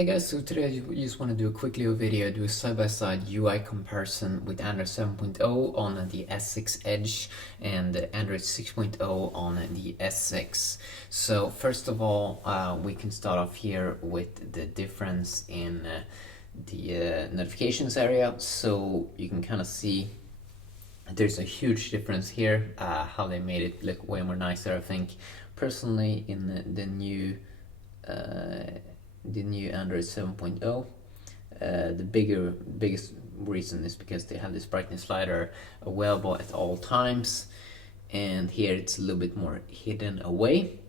Hey guys, so today I just want to do a quick little video, do a side-by-side UI comparison with Android 7.0 on the S6 Edge and Android 6.0 on the S6. So first of all, we can start off here with the difference in the notifications area. So you can kind of see there's a huge difference here, how they made it look way more nicer, I think. Personally, in the new Android 7.0. The biggest reason is because they have this brightness slider available at all times, and here it's a little bit more hidden away.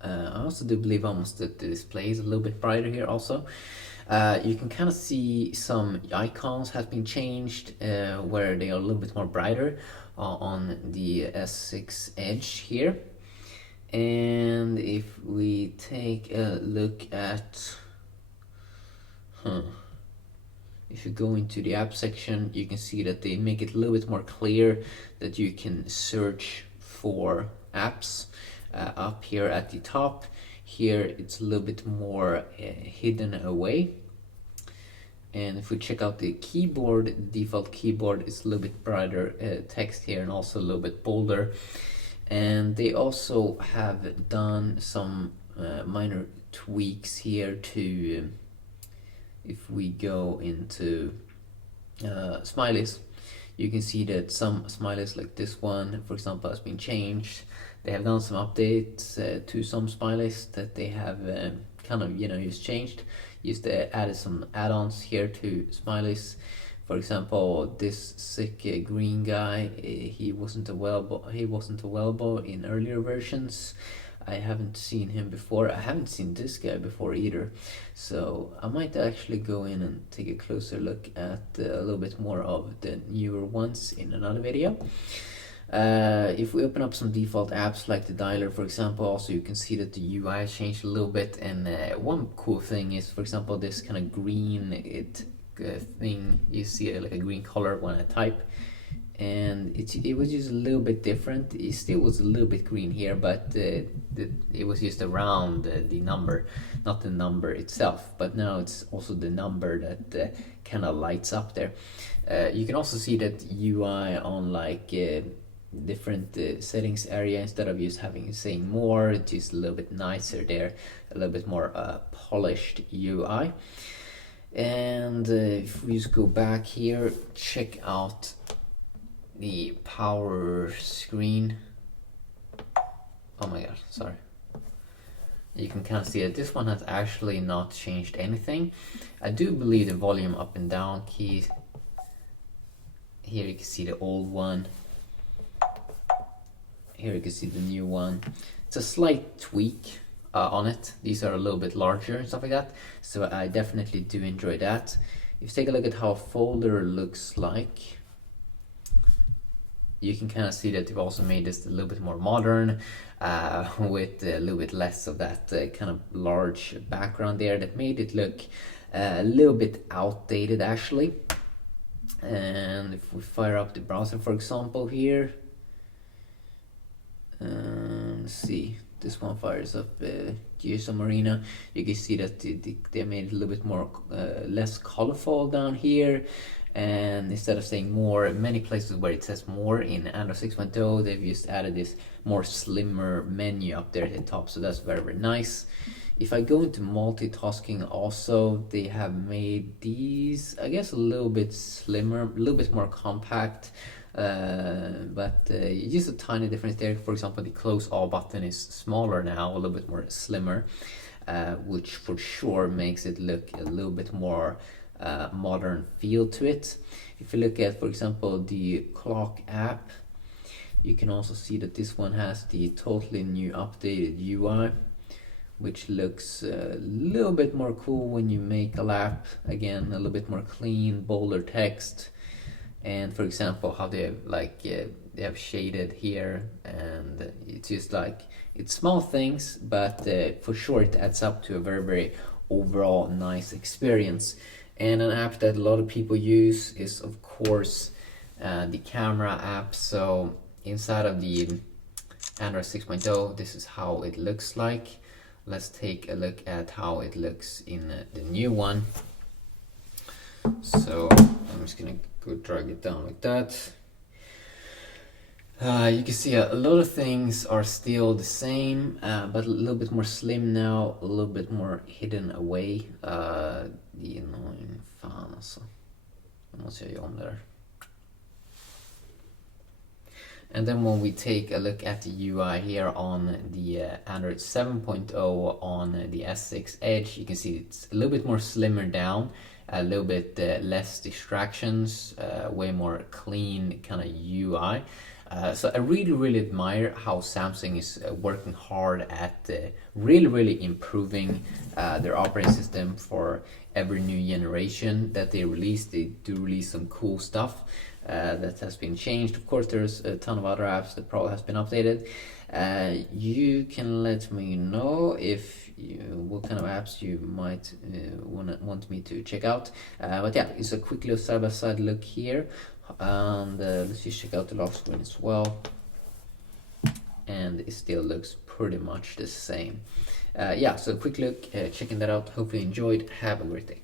I also do believe almost that the display is a little bit brighter here also. You can kind of see some icons have been changed where they are a little bit more brighter on the S6 Edge here. And if we take a look at, if you go into the app section, you can see that they make it a little bit more clear that you can search for apps up here at the top. Here it's a little bit more hidden away. And if we check out the keyboard, the default keyboard is a little bit brighter text here and also a little bit bolder. And they also have done some minor tweaks here to, if we go into smileys, you can see that some smileys like this one, for example, has been changed. They have done some updates to some smileys that they have kind of, just changed. Added some add-ons here to smileys. For example, this sick green guy, he wasn't available in earlier versions. I haven't seen him before. I haven't seen this guy before either. So I might actually go in and take a closer look at a little bit more of the newer ones in another video. If we open up some default apps like the dialer, for example, also you can see that the UI changed a little bit. And one cool thing is, for example, this kind of green thing, you see like a green color when I type, and it was just a little bit different. It still was a little bit green here, but it was just around the number, not the number itself, but now it's also the number that kind of lights up there. You can also see that UI on like different settings area, instead of just saying more, it's just a little bit nicer there, a little bit more polished UI. And if we just go back here, check out the power screen. Oh my god, sorry. You can kind of see that this one has actually not changed anything. I do believe the volume up and down keys. Here you can see the old one. Here you can see the new one. It's a slight tweak on it. These are a little bit larger and stuff like that, so I definitely do enjoy that. If you take a look at how a folder looks like, you can kind of see that they've also made this a little bit more modern, with a little bit less of that kind of large background there that made it look a little bit outdated actually. And if we fire up the browser, for example, here, let's see, this one fires up GSM Arena. You can see that they made it a little bit more less colorful down here, and instead of saying more, many places where it says more in Android 6.0, they've just added this more slimmer menu up there at the top, so that's very, very nice. If I go into multitasking also, they have made these, I guess, a little bit slimmer, a little bit more compact. But just a tiny difference there. For example, the close all button is smaller now, a little bit more slimmer, which for sure makes it look a little bit more modern feel to it. If you look at, for example, the clock app, you can also see that this one has the totally new updated UI, which looks a little bit more cool when you make a lap. Again, a little bit more clean, bolder text. And for example, how they have they have shaded here, and it's just like, it's small things, but for sure it adds up to a very, very overall nice experience. And an app that a lot of people use is, of course, the camera app. So inside of the Android 6.0, this is how it looks like. let's take a look at how it looks in the new one. So I'm just gonna go drag it down like that. You can see a lot of things are still the same, but a little bit more slim now, a little bit more hidden away. Det är nog fan alltså. Nu måste jag göra om det där. And then when we take a look at the UI here on the Android 7.0 on the S6 Edge, you can see it's a little bit more slimmer down, a little bit less distractions, way more clean kind of UI. So I really admire how Samsung is working hard at really improving their operating system for every new generation that they release. They do release some cool stuff that has been changed. Of course, there's a ton of other apps that probably has been updated. You can let me know if what kind of apps you might want me to check out. But yeah, it's a quick little side-by-side look here. And let's just check out the lock screen as well, and it still looks pretty much the same. Yeah, so quick look, checking that out. Hopefully you enjoyed. Have a great day.